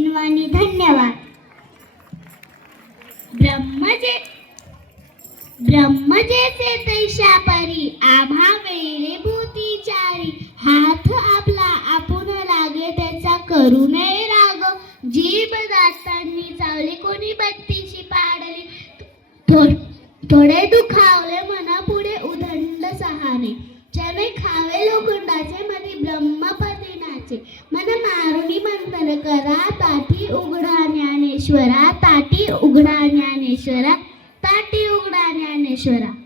दिनवाणी धन्यवाद. ब्रह्मजेचे तैशा परी आम्हा वेळे भूतीचारी. हात आपला आपण लागे त्याचा करू नये राग. जीभ दातांनी चावली कोणी बत्तीची पाडली. थोडे दुखावले मना पुढे उदंड सहाने. चणे खावे लोखंडाचे मधी ब्रह्मपती नाचे. मन मारुनी मंथन करा ताटी उघडा ज्ञानेश्वरा. ताटी उघडा ज्ञानेश्वरा. ताटी उघडा ज्ञानेश्वरा.